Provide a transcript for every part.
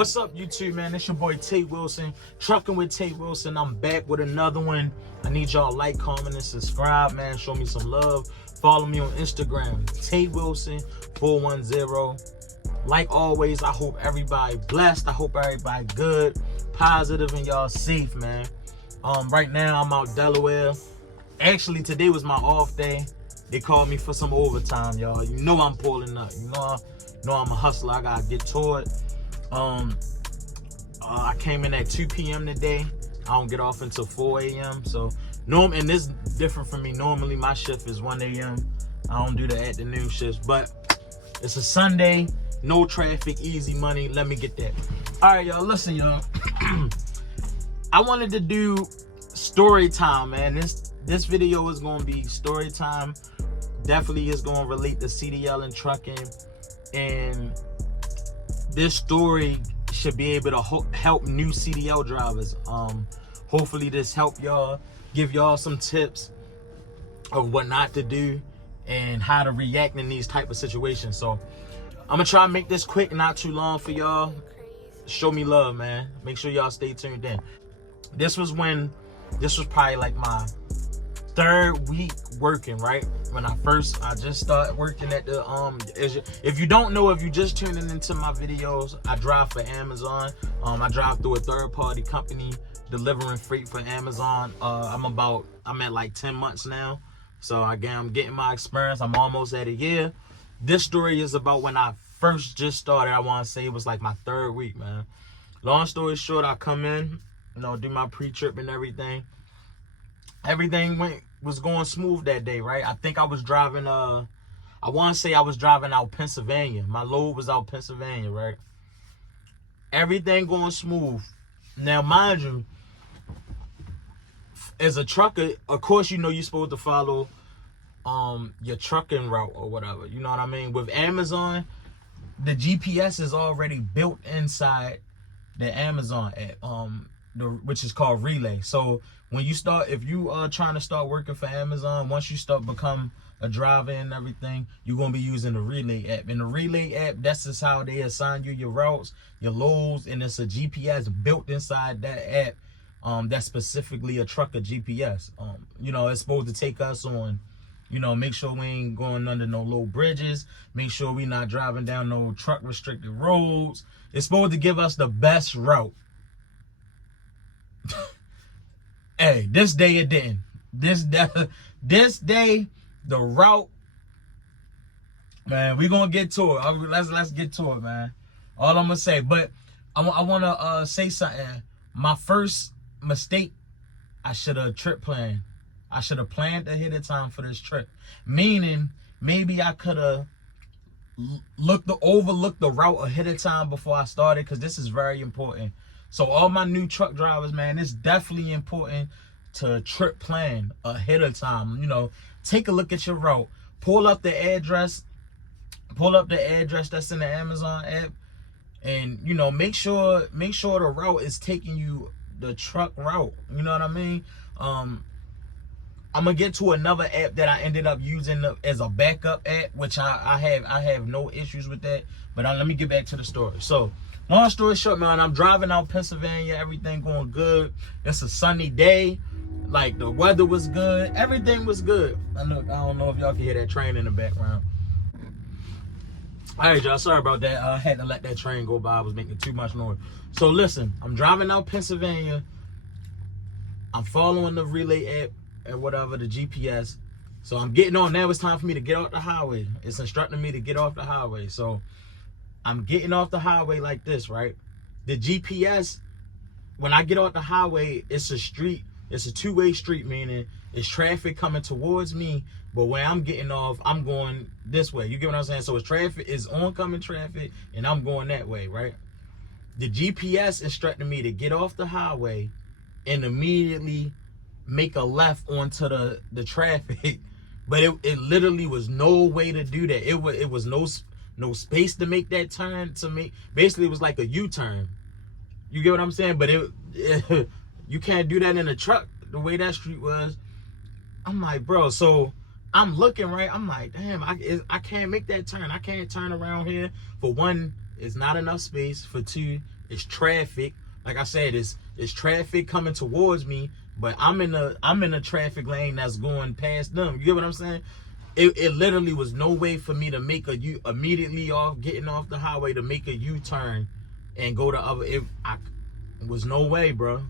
What's up, YouTube, man? It's your boy Tate Wilson, Trucking with Tate Wilson. I'm back with another one. I need y'all to like, comment, and subscribe, man. Show me some love. Follow me on Instagram, Tate Wilson 410. Like always, I hope everybody blessed. I hope everybody good, positive, and y'all safe, man. Right now I'm out Delaware. Actually, today was my off day. They called me for some overtime, y'all. You know I'm pulling up. You know I'm a hustler. I gotta get to it. I came in at 2 p.m. today. I don't get off until 4 a.m. So, and this is different from me. Normally, my shift is 1 a.m. I don't do the afternoon shifts, but it's a Sunday, no traffic, easy money. Let me get that. All right, y'all. Listen, y'all. I wanted to do story time, man. This video is gonna be story time. Definitely is gonna relate to CDL and trucking, and this story should be able to help new CDL drivers. Hopefully this help y'all, give y'all some tips of what not to do and how to react in these type of situations. So I'm gonna try and make this quick, not too long for y'all. Show me love, man. Make sure y'all stay tuned in. This was probably like my 3rd week working, right? When I just started working at the if you don't know, if you just tuning into my videos, I drive for Amazon. I drive through a 3rd-party company delivering freight for Amazon. I'm at like 10 months now. So again, I'm getting my experience. I'm almost at a year. This story is about when I first just started. I want to say it was like my 3rd week, man. Long story short, I come in, do my pre-trip and everything. Everything was going smooth that day, right? I think I was driving, I want to say I was driving out Pennsylvania. My load was out Pennsylvania, right? Everything going smooth. Now, mind you, as a trucker, of course, you're supposed to follow your trucking route or whatever. You know what I mean? With Amazon, the GPS is already built inside the Amazon app, which is called Relay. So when you start, if you are trying to start working for Amazon, once you become a driver and everything, you're going to be using the Relay app. And the Relay app, that's just how they assign you your routes, your loads, and it's a GPS built inside that app. That's specifically a trucker GPS. It's supposed to take us on, make sure we ain't going under no low bridges, make sure we not driving down no truck restricted roads. It's supposed to give us the best route. Hey, this day it didn't. This day, the route, man, we gonna get to it. Let's get to it, man. All I'm gonna say, but I wanna say something. My first mistake, I should have trip planned. I should have planned ahead of time for this trip. Meaning, maybe I could have overlooked the route ahead of time before I started, because this is very important. So all my new truck drivers, man, it's definitely important to trip plan ahead of time. Take a look at your route. Pull up the address that's in the Amazon app, and make sure the route is taking you the truck route. You know what I mean? I'm gonna get to another app that I ended up using as a backup app, which I have no issues with that. But let me get back to the story. So, long story short, man, I'm driving out Pennsylvania. Everything going good. It's a sunny day. Like, the weather was good. Everything was good. I don't know if y'all can hear that train in the background. All right, y'all. Sorry about that. I had to let that train go by. I was making too much noise. So, listen. I'm driving out Pennsylvania. I'm following the Relay app and whatever, the GPS. So, I'm getting on. Now it's time for me to get off the highway. It's instructing me to get off the highway. So, I'm getting off the highway like this, right? The GPS, when I get off the highway, it's a street. It's a two-way street, meaning it's traffic coming towards me, but when I'm getting off, I'm going this way. You get what I'm saying? So it's traffic, is oncoming traffic, and I'm going that way, right? The GPS instructed me to get off the highway and immediately make a left onto the traffic, but it literally was no way to do that. It was no space to make that turn. Basically, it was like a U-turn. You get what I'm saying? But you can't do that in a truck the way that street was. I'm like, bro, so I'm looking, right? I'm like, damn, I can't make that turn. I can't turn around here. For one, it's not enough space. For two, It's traffic. Like I said, it's traffic coming towards me, but I'm in a traffic lane that's going past them. You get what I'm saying? It literally was no way for me to make a U immediately off getting off the highway to make a U-turn and go to other. It was no way, bro.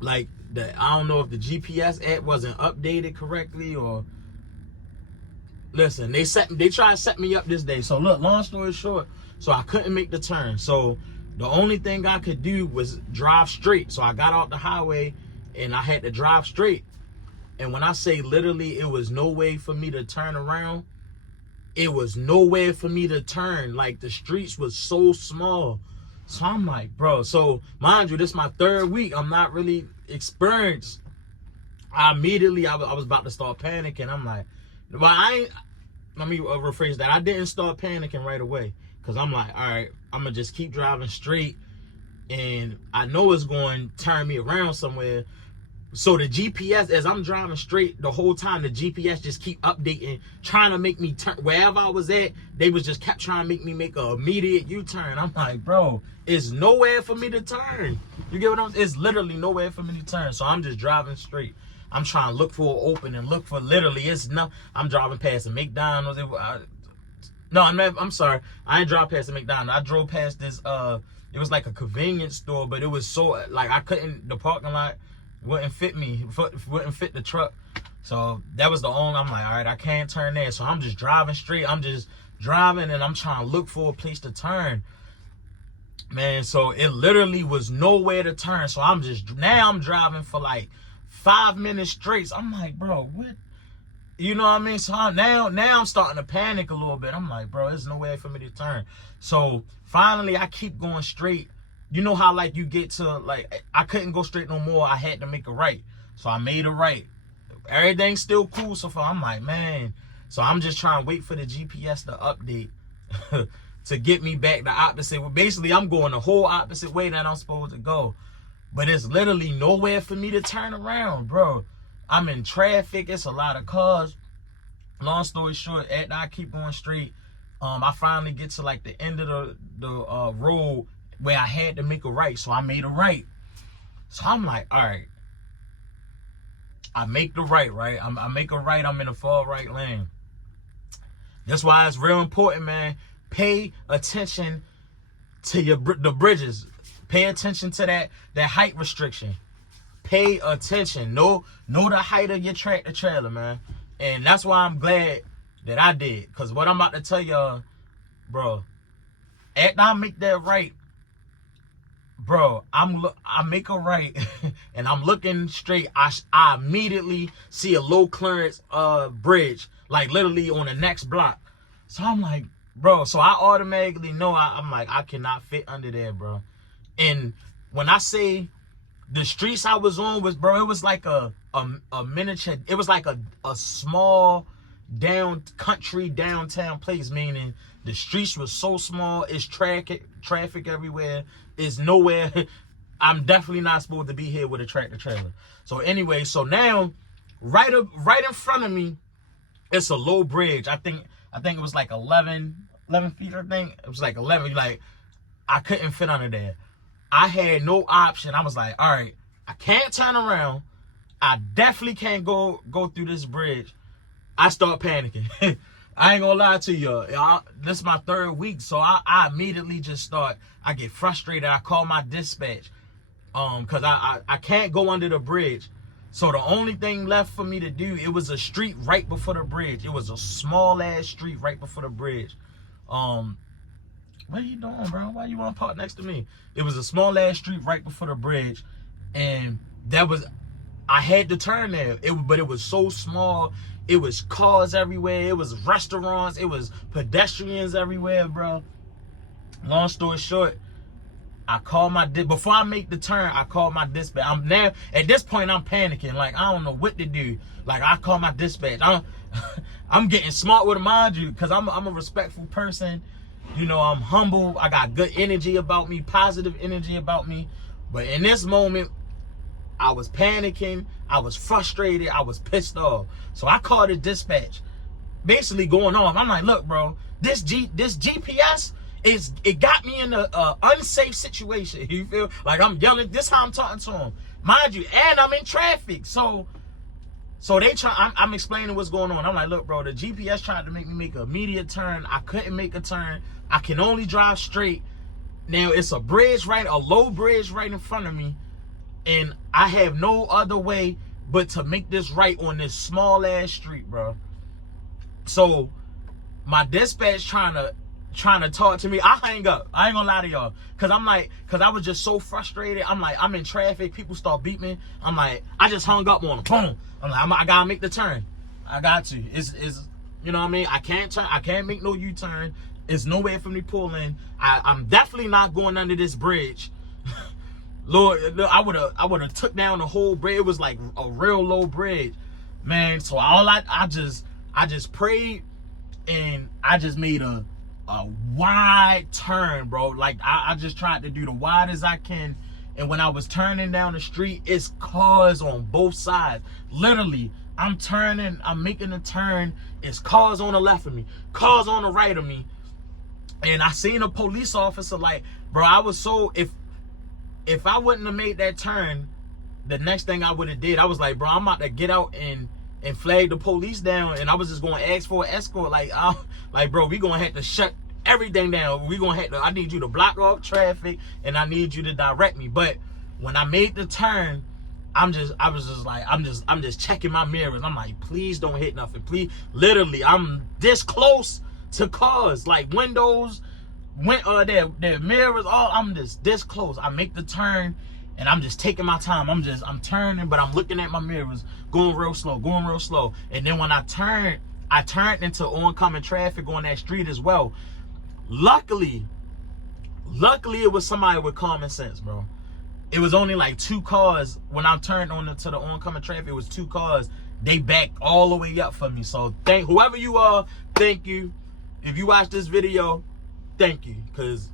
Like I don't know if the GPS app wasn't updated correctly or. Listen, they tried to set me up this day. So look, long story short, so I couldn't make the turn. So the only thing I could do was drive straight. So I got off the highway and I had to drive straight. And when I say literally, it was no way for me to turn around. It was nowhere for me to turn. Like the streets was so small. So I'm like, bro. So mind you, this is my 3rd week. I'm not really experienced. I was about to start panicking. I'm like, well, let me rephrase that. I didn't start panicking right away because I'm like, all right, I'm going to just keep driving straight and I know it's going to turn me around somewhere. So the GPS, as I'm driving straight the whole time, the GPS just keep updating, trying to make me turn. Wherever I was at, they was just kept trying to make me make an immediate U-turn. I'm like, bro, it's nowhere for me to turn. You get what I'm saying? It's literally nowhere for me to turn. So I'm just driving straight. I'm trying to look for an opening, look for literally, it's no, I'm driving past a McDonald's. I'm sorry. I ain't drive past the McDonald's. I drove past this, it was like a convenience store, but it was so, like the parking lot wouldn't fit me, wouldn't fit the truck. So that was the only, I'm like, all right, I can't turn there. So I'm just driving straight. I'm just driving and I'm trying to look for a place to turn. Man, so it literally was nowhere to turn. So I'm driving for like 5 minutes straight. So I'm like, bro, what? You know what I mean? So now I'm starting to panic a little bit. I'm like, bro, there's no way for me to turn. So finally, I keep going straight. You know how like you get to like, I couldn't go straight no more. I had to make a right. So I made a right. Everything's still cool so far. I'm like, man. So I'm just trying to wait for the GPS to update to get me back the opposite. Well, basically, I'm going the whole opposite way that I'm supposed to go. But it's literally nowhere for me to turn around, bro. I'm in traffic. It's a lot of cars. Long story short, after I keep going straight, I finally get to like the end of the road where I had to make a right. So I made a right. So I'm like, all right. I make the right, right? I make a right. I'm in the far right lane. That's why it's real important, man. Pay attention to the bridges. Pay attention to that height restriction. Pay attention. Know the height of your tractor trailer, man. And that's why I'm glad that I did. Because what I'm about to tell y'all, bro, after I make that right, bro, I make a right and I'm looking straight. I immediately see a low clearance bridge, like literally on the next block. So I'm like, bro, so I automatically know I'm like, I cannot fit under there, bro. And when I say the streets I was on was, bro, it was like a miniature, it was like a small downtown place, meaning the streets was so small, it's traffic everywhere, it's nowhere. I'm definitely not supposed to be here with a tractor trailer. So anyway, so now right in front of me, it's a low bridge. I think it was like 11 feet, I think. It was like 11, like I couldn't fit under there. I had no option. I was like, all right, I can't turn around. I definitely can't go through this bridge. I start panicking. I ain't gonna lie to you. This is my 3rd week, so I immediately just I get frustrated. I call my dispatch because I can't go under the bridge. So the only thing left for me to do, it was a street right before the bridge. It was a small ass street right before the bridge. What are you doing, bro? Why you want to park next to me? It was a small ass street right before the bridge, and I had to turn there. But it was so small. It was cars everywhere. It was restaurants. It was pedestrians everywhere, bro. Long story short, I call before I make the turn, I call my dispatch. At this point, I'm panicking. Like, I don't know what to do. Like, I call my dispatch. I'm getting smart with it, mind you, because I'm a respectful person. You know, I'm humble. I got good energy about me, positive energy about me. But in this moment, I was panicking. I was frustrated. I was pissed off. So I called the dispatch, basically going off. I'm like, look, bro, this GPS, it got me in a unsafe situation. You feel like I'm yelling. This how I'm talking to him, mind you, and I'm in traffic. So they try. I'm explaining what's going on. I'm like, look, bro, the GPS tried to make me make an immediate turn. I couldn't make a turn. I can only drive straight. Now it's a low bridge right in front of me, and I have no other way but to make this right on this small ass street, bro. So my dispatch trying to talk to me. I hang up. I ain't gonna lie to y'all, cause I was just so frustrated. I'm like, I'm in traffic. People start beating me. I'm like, I just hung up on them. Boom. I'm like, I gotta make the turn. I got to. It's you know what I mean. I can't turn. I can't make no U-turn. It's no way for me to pull in. I'm definitely not going under this bridge. Lord, I would have took down the whole bridge. It was like a real low bridge, man. So I just prayed, and I just made a wide turn, bro. Like I just tried to do the widest I can. And when I was turning down the street, it's cars on both sides. Literally, I'm turning, I'm making a turn. It's cars on the left of me, cars on the right of me. And I seen a police officer, like, bro, I was so, if I wouldn't have made that turn, the next thing I would have did, I was like, bro, I'm about to get out and flag the police down, and I was just going to ask for an escort. Like, bro, we going to have to shut everything down. We going to have to, I need you to block off traffic, and I need you to direct me. But when I made the turn, I'm just checking my mirrors. I'm like, please don't hit nothing. Please, literally, I'm this close to cars, like windows, their mirrors, all. I'm just this close. I make the turn, and I'm just taking my time. I'm turning, but I'm looking at my mirrors, going real slow. And then when I turned into oncoming traffic on that street as well. Luckily, it was somebody with common sense, bro. It was only like 2 cars. When I turned to the oncoming traffic, it was 2 cars. They backed all the way up for me. So thank whoever you are, thank you. If you watch this video, thank you, because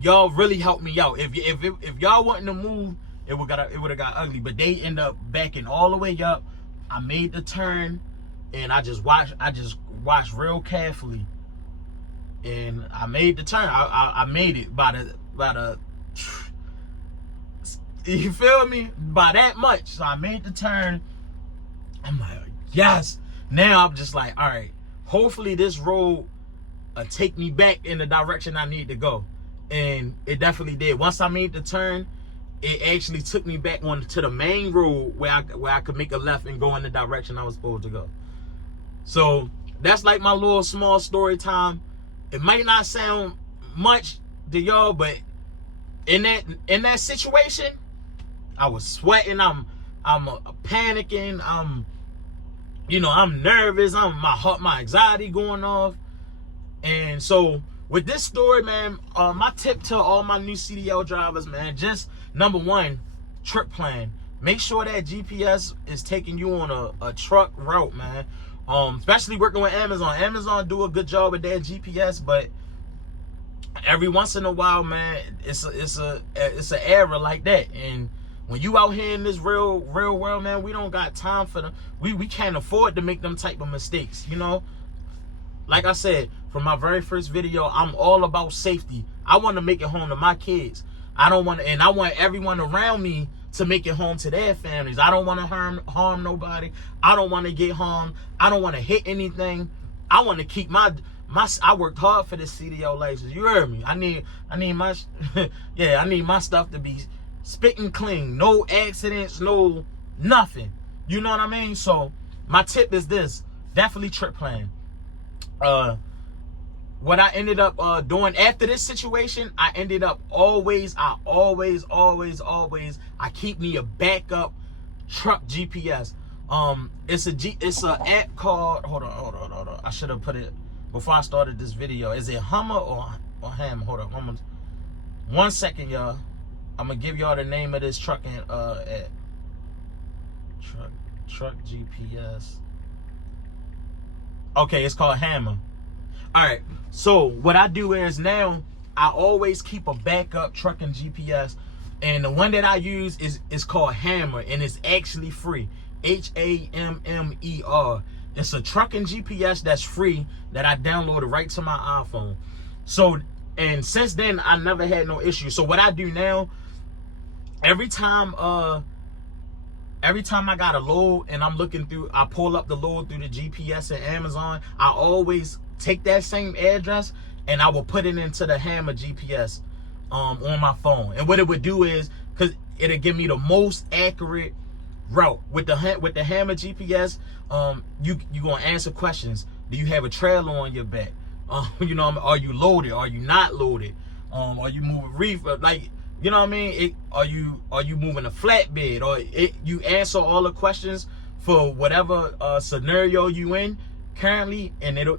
y'all really helped me out. If y'all wasn't to move, it would have got ugly. But they end up backing all the way up. I made the turn, and I just watched real carefully, and I made the turn. I made it by the you feel me, by that much. So I made the turn. I'm like, yes. Now I'm just like, all right, hopefully this road take me back in the direction I need to go. And it definitely did. Once I made the turn, it actually took me back to the main road where I could make a left and go in the direction I was supposed to go. So that's like my little small story time. It might not sound much to y'all, but in that situation, I was sweating. I'm panicking. I'm nervous. My anxiety going off. And so with this story, man, my tip to all my new CDL drivers, man, just number 1, trip plan. Make sure that GPS is taking you on a truck route, man. Especially working with Amazon. Amazon do a good job with their GPS, but every once in a while, man, it's an error like that. And when you out here in this real world, man, we don't got time for them. We can't afford to make them type of mistakes, you know. Like I said, from my very first video, I'm all about safety. I want to make it home to my kids. I want everyone around me to make it home to their families. I don't want to harm nobody. I don't want to get harmed. I don't want to hit anything. I want to keep my I worked hard for this CDL license. You heard me. I need my yeah, I need my stuff to be spitting clean. No accidents, no nothing. You know what I mean? So my tip is this: definitely trip plan. What I ended up doing after this situation, I keep me a backup truck GPS. It's a app called, hold on. I should have put it before I started this video. Is it Hummer or Hammer? Hold on, 1 second, y'all. I'm gonna give y'all the name of this trucking app. Truck GPS. Okay, it's called Hammer. All right, so what I do is now I always keep a backup trucking GPS, and the one that I use is called Hammer, and it's actually free. HAMMER. It's a trucking GPS that's free that I downloaded right to my iPhone. So And since then, I never had no issue. So what I do now, every time I got a load and I'm looking through, I pull up the load through the GPS and Amazon, I always take that same address and I will put it into the Hammer GPS on my phone. And what it would do is, because it'll give me the most accurate route with the Hammer GPS. You gonna answer questions. Do you have a trailer on your back? You know, are you loaded? Are you not loaded? Are you moving reefer? Like, you know what I mean? Are you moving a flatbed? Or you answer all the questions for whatever scenario you in currently, and it'll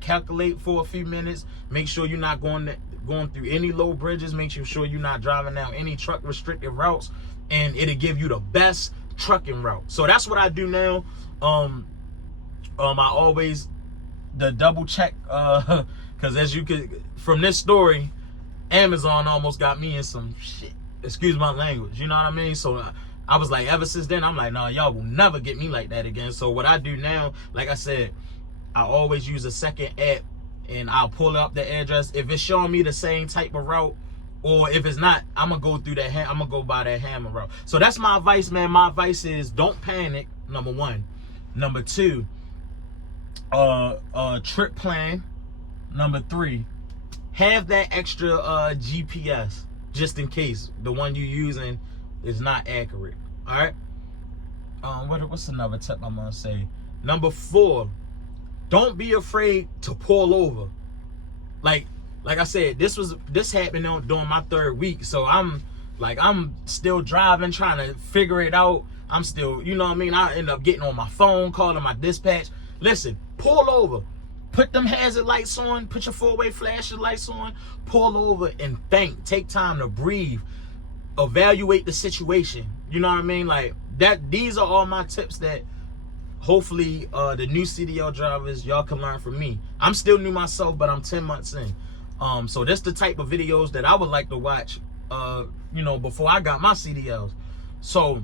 calculate for a few minutes. Make sure you're not going through any low bridges. Make sure you're not driving down any truck restricted routes, and it'll give you the best trucking route. So that's what I do now. I always double check, because as you could from this story, Amazon almost got me in some shit. Excuse my language, you know what I mean? So I was like, ever since then, I'm like, nah, y'all will never get me like that again. So what I do now, like I said, I always use a second app, and I'll pull up the address. If it's showing me the same type of route, or if it's not, I'm gonna go through that. I'm gonna go by that Hammer route. So that's my advice, man. My advice is don't panic. Number one. Number two, trip plan. Number three, have that extra GPS just in case the one you're using is not accurate. All right. What's another tip I'm gonna say? Number four, don't be afraid to pull over. Like I said, this happened during my 3rd week, so I'm still driving, trying to figure it out. I'm still, you know what I mean? I end up getting on my phone, calling my dispatch. Listen, pull over. Put them hazard lights on. Put your 4-way flashing lights on. Pull over and think. Take time to breathe. Evaluate the situation. You know what I mean? Like that. These are all my tips that hopefully the new CDL drivers, y'all can learn from me. I'm still new myself, but I'm 10 months in. So that's the type of videos that I would like to watch, you know, before I got my CDLs. So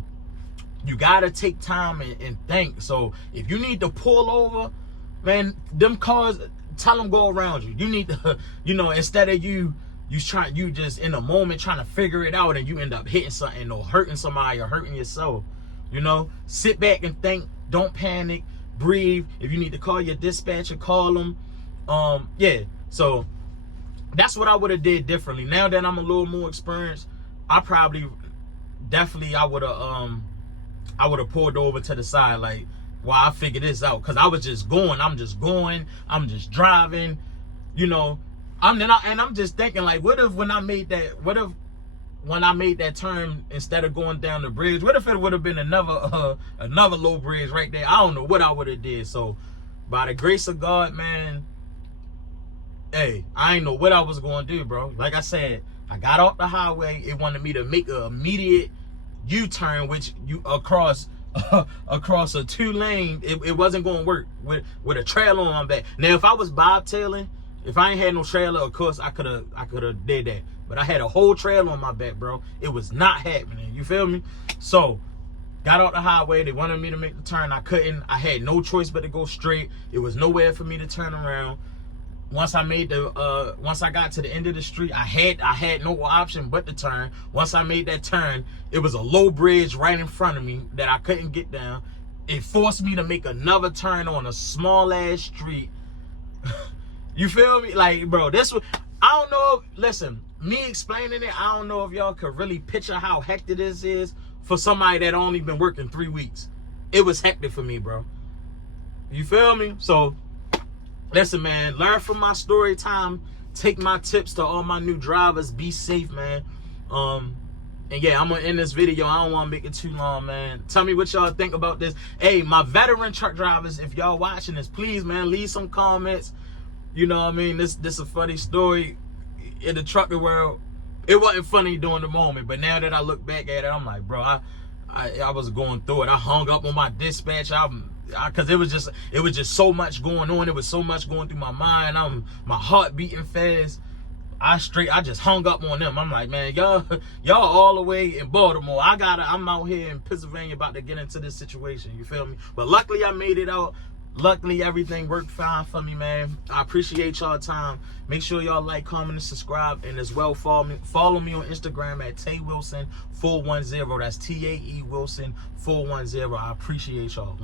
you gotta take time and think. So if you need to pull over, man, them cars, tell them go around you. You need to, you know, instead of you just in a moment trying to figure it out and you end up hitting something or hurting somebody or hurting yourself. You know, sit back and think. Don't panic. Breathe. If you need to call your dispatcher, call them. Yeah. So that's what I would have did differently. Now that I'm a little more experienced, I would have pulled over to the side, like, while I figure this out. Cause I was just going. I'm just driving. You know. I'm just thinking, like, what if when I made that turn, instead of going down the bridge, what if it would have been another low bridge right there? I don't know what I would have did. So by the grace of God, man, hey, I ain't know what I was going to do, bro. Like I said, I got off the highway. It wanted me to make an immediate U-turn, which you across a 2-lane, it wasn't going to work with a trailer on my back. Now, if I was bobtailing, if I ain't had no trailer, of course I could have did that. But I had a whole trailer on my back, bro. It was not happening. You feel me? So got off the highway. They wanted me to make the turn. I couldn't. I had no choice but to go straight. It was nowhere for me to turn around. Once I got to the end of the street, I had no option but to turn. Once I made that turn, it was a low bridge right in front of me that I couldn't get down. It forced me to make another turn on a small ass street. You feel me? Like, bro, this was, I don't know. Listen, me explaining it, I don't know if y'all could really picture how hectic this is for somebody that only been working 3 weeks. It was hectic for me, bro. You feel me? So, listen, man, learn from my story time. Take my tips to all my new drivers. Be safe, man. And yeah, I'm gonna end this video. I don't want to make it too long, man. Tell me what y'all think about this. Hey, my veteran truck drivers, if y'all watching this, please, man, leave some comments. You know what I mean? This a funny story in the trucking world. It wasn't funny during the moment, but now that I look back at it, I'm like, bro, I was going through it. I hung up on my dispatch. Cause it was just so much going on. It was so much going through my mind. My heart beating fast. I just hung up on them. I'm like, man, y'all all the way in Baltimore. I'm out here in Pennsylvania about to get into this situation. You feel me? But luckily I made it out. luckily everything worked fine for me, man. I appreciate y'all time. Make sure y'all like, comment, and subscribe, and as well follow me on Instagram at Tay Wilson 410. That's TAE Wilson 410. I appreciate y'all.